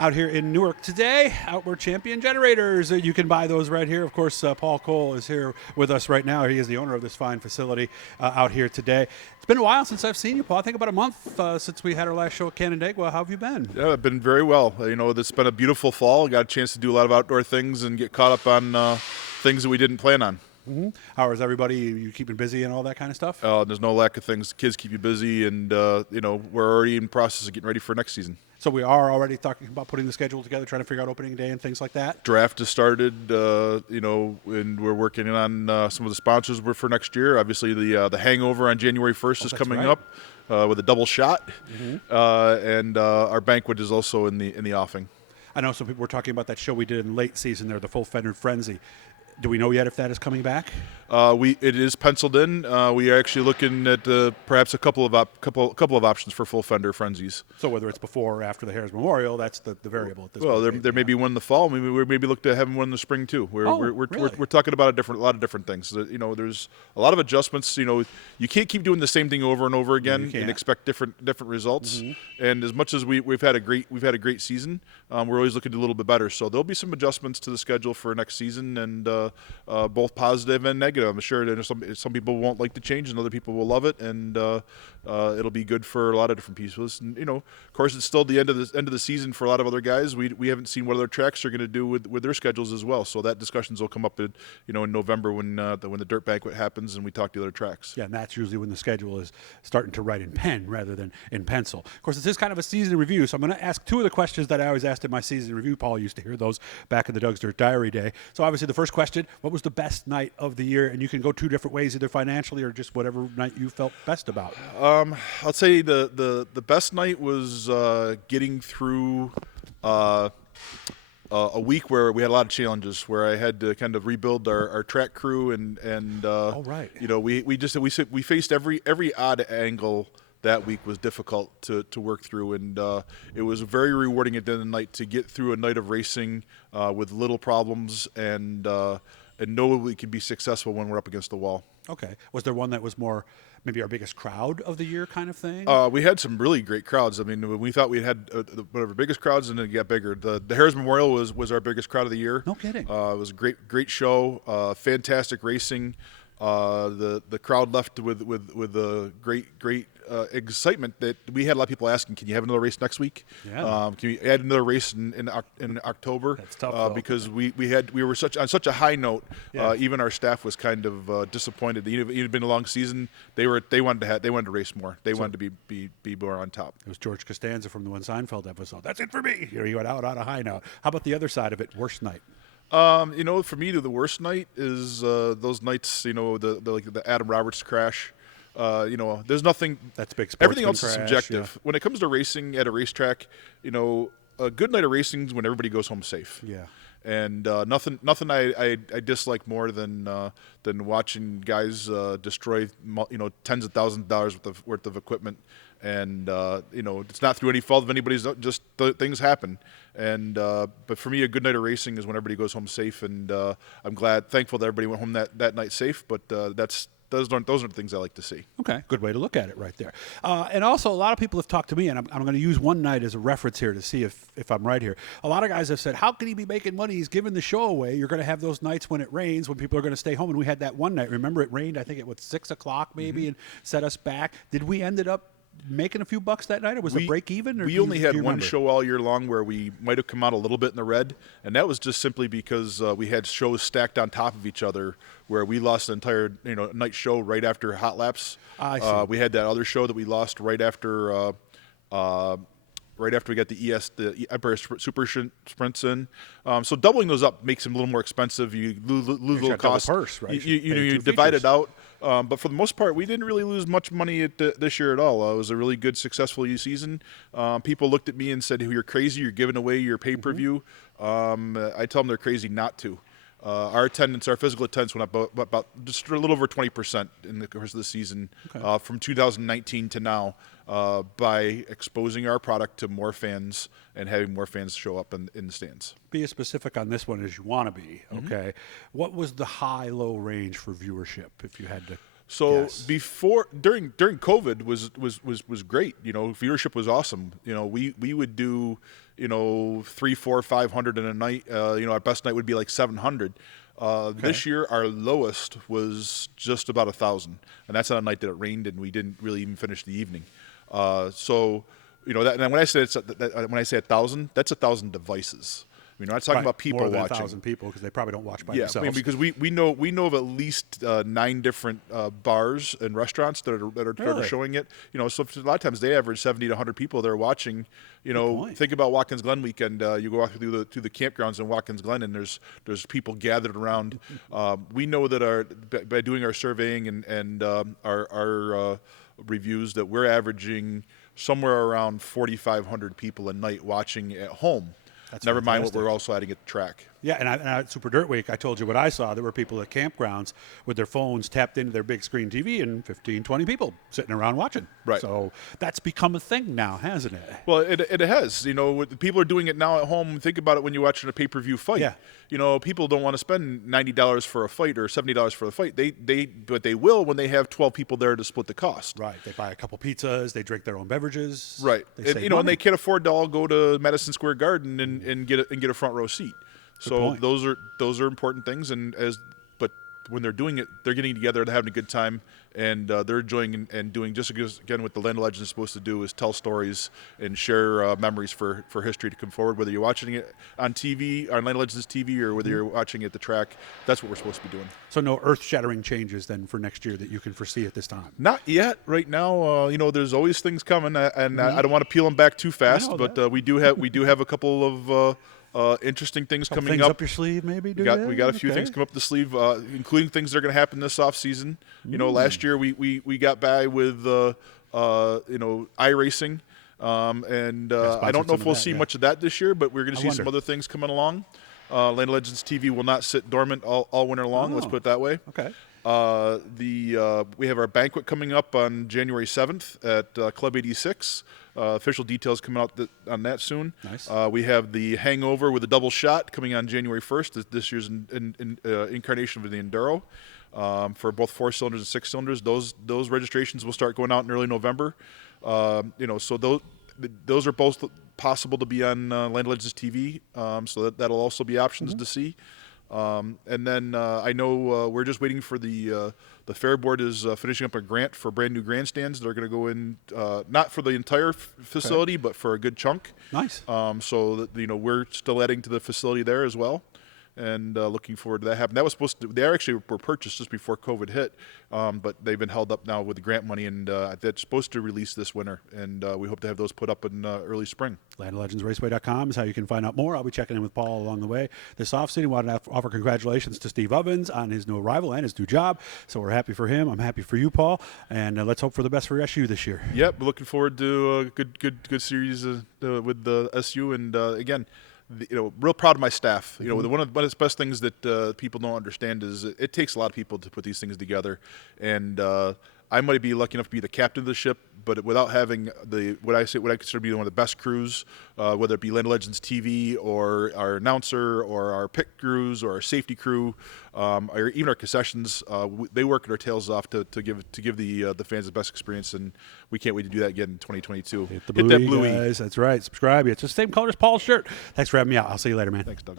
out here in Newark today. Outward Champion Generators. You can buy those right here. Of course, Paul Cole is here with us right now. He is the owner of this fine facility out here today. It's been a while since I've seen you, Paul. I think about a month since we had our last show at Canandaigua. How have you been? Yeah, I've been very well. It's been a beautiful fall. Got a chance to do a lot of outdoor things and get caught up on things that we didn't plan on. Mm-hmm. How is everybody? You keeping busy and all that kind of stuff? There's no lack of things. Kids keep you busy, and we're already in the process of getting ready for next season. So we are already talking about putting the schedule together, trying to figure out opening day and things like that. Draft has started, and we're working on some of the sponsors for next year. Obviously, the Hangover on January 1st is coming up with a double shot, and our banquet is also in the offing. I know some people were talking about that show we did in late season there, the Full Fender Frenzy. Do we know yet if that is coming back? It is penciled in. We are actually looking at perhaps a couple of options for full fender frenzies. So whether it's before or after the Harris Memorial, that's the variable at this point. Well, there may be one in the fall. We maybe look to have one in the spring too. We're talking about a lot of different things. There's a lot of adjustments. You can't keep doing the same thing over and over again and expect different results. Mm-hmm. And as much as we've had a great season, we're always looking to do a little bit better. So there'll be some adjustments to the schedule for next season, and both positive and negative. I'm sure that some people won't like the change, and other people will love it, and it'll be good for a lot of different people. And, of course, it's still the end of the season for a lot of other guys. We haven't seen what other tracks are going to do with their schedules as well. So that discussions will come up in November when the dirt banquet happens and we talk to the other tracks. Yeah, and that's usually when the schedule is starting to write in pen rather than in pencil. Of course, this is kind of a season review, so I'm going to ask two of the questions that I always asked in my season review. Paul used to hear those back in the Doug's Dirt Diary day. So obviously the first question, what was the best night of the year? And you can go two different ways, either financially or just whatever night you felt best about. I'll say the best night was getting through a week where we had a lot of challenges, where I had to kind of rebuild our track crew and we faced every odd angle. That week was difficult to work through, and it was very rewarding at the end of the night to get through a night of racing with little problems and know we can be successful when we're up against the wall. Okay. Was there one that was more maybe our biggest crowd of the year kind of thing? We had some really great crowds. I mean, we thought we had one of our biggest crowds, and then it got bigger. The Harris Memorial was our biggest crowd of the year. No kidding. It was a great show, fantastic racing. The crowd left with a great excitement that we had a lot of people asking, can you have another race next week? Yeah. Can you add another race in October? That's tough, because we were on such a high note. Yeah. Even our staff was kind of disappointed. It had been a long season. They wanted to race more. They wanted to be more on top. It was George Costanza from the one Seinfeld episode. That's it for me. You went out on a high note. How about the other side of it? Worst night. For me, the worst night is those nights. The Adam Roberts crash. There's nothing. That's big. Everything else is crash, subjective. Yeah. When it comes to racing at a racetrack, a good night of racing is when everybody goes home safe. Yeah. And nothing I dislike more than watching guys destroy tens of thousands of dollars worth of equipment, and it's not through any fault of anybody's. Just things happen, and but for me, a good night of racing is when everybody goes home safe, and I'm thankful that everybody went home that night safe. But those are the things I like to see. Okay, good way to look at it right there. And also, a lot of people have talked to me, and I'm going to use one night as a reference here to see if I'm right here. A lot of guys have said, how can he be making money? He's giving the show away. You're going to have those nights when it rains, when people are going to stay home. And we had that one night. Remember, it rained, I think it was 6 o'clock maybe, and set us back. Did we ended up making a few bucks that night, or was it break even? Or we only had one show all year long where we might have come out a little bit in the red, and that was just simply because we had shows stacked on top of each other, where we lost an entire night show right after hot laps. I see. We had that other show that we lost right after we got the Empire Super Sprints in. So doubling those up makes them a little more expensive. You lose a little cost. Purse, right? You divide it out. But for the most part, we didn't really lose much money this year at all. It was a really good, successful season. People looked at me and said, "You're crazy. You're giving away your pay-per-view." I tell them they're crazy not to. Our physical attendance went up about just a little over 20% in the course of the season, from 2019 to now, by exposing our product to more fans and having more fans show up in the stands. Be as specific on this one as you want to be, okay? Mm-hmm. What was the high-low range for viewership, if you had to So Yes. during COVID was great. You know, viewership was awesome. You know, we would do 300, 400, 500 in a night. You know, our best night would be like 700. This year, our lowest was just about 1,000, and that's on a night that it rained and we didn't really even finish the evening. So, you know, and when I say 1,000, that's 1,000 devices. I mean, we're not talking about people more than watching. 1,000 people because they probably don't watch by Yeah, themselves. I mean, because we know of at least 9 different bars and restaurants that are showing it. You know, so a lot of times they average 70 to 100 people they're watching. You know, think about Watkins Glen weekend. You go out through the campgrounds in Watkins Glen, and there's people gathered around. We know that by doing our surveying and our reviews that we're averaging somewhere around 4,500 people a night watching at home. That's Never mind what fantastic. we're also adding at the track. Yeah, and at Super Dirt Week, I told you what I saw. There were people at campgrounds with their phones tapped into their big screen TV and 15, 20 people sitting around watching. Right. So that's become a thing now, hasn't it? Well, it has. You know, people are doing it now at home. Think about it when you're watching a pay-per-view fight. Yeah. You know, people don't want to spend $90 for a fight or $70 for a fight. But they will when they have 12 people there to split the cost. Right. They buy a couple pizzas. They drink their own beverages. Right. They And, save and money. they can't afford to all go to Madison Square Garden and get a front row seat. So point. those are important things. But when they're doing it, they're getting together, they're having a good time, and they're enjoying and doing just again what the Land of Legends is supposed to do is tell stories and share memories for history to come forward. Whether you're watching it on TV, on Land of Legends TV, or whether you're watching it at the track, that's what we're supposed to be doing. So no earth-shattering changes then for next year that you can foresee at this time? Not yet. Right now, you know, there's always things coming, and I don't want to peel them back too fast. But we do have a couple of interesting things coming things up. Up your sleeve, maybe. We got a few things come up the sleeve, including things that are going to happen this off season. You know, last year we got by with iRacing, and I don't know if we'll see much of that this year, but we're going to see some other things coming along. Land of Legends TV will not sit dormant all winter long. Let's put it that way. Okay. We have our banquet coming up on January 7th at Club 86. Official details coming out on that soon. Nice. We have the Hangover with a double shot coming on January 1st. This year's incarnation of the Enduro for both 4 cylinders and 6 cylinders. Those registrations will start going out in early November. So those are both possible to be on Land of Legends TV. So that'll also be options to see. And then I know we're just waiting for the Fair Board is finishing up a grant for brand new grandstands. They're going to go in not for the entire facility, but for a good chunk. Nice. So that, we're still adding to the facility there as well, and looking forward to that happening. That was supposed to. They actually were purchased just before COVID hit, but they've been held up now with the grant money, and that's supposed to release this winter. And we hope to have those put up in early spring. LandofLegendsRaceway.com is how you can find out more. I'll be checking in with Paul along the way this offseason. I want to offer congratulations to Steve Ovens on his new arrival and his new job. So we're happy for him. I'm happy for you, Paul. And let's hope for the best for SU this year. Yep, we're looking forward to a good series with the SU. And again, real proud of my staff. One of the best things that people don't understand is it takes a lot of people to put these things together. And I might be lucky enough to be the captain of the ship, but without having what I consider to be one of the best crews, whether it be Land of Legends TV or our announcer or our pit crews or our safety crew, or even our concessions, they work their tails off to give the fans the best experience, and we can't wait to do that again in 2022. Hit that blue guys. That's right. Subscribe. It's the same color as Paul's shirt. Thanks for having me out. I'll see you later, man. Thanks, Doug.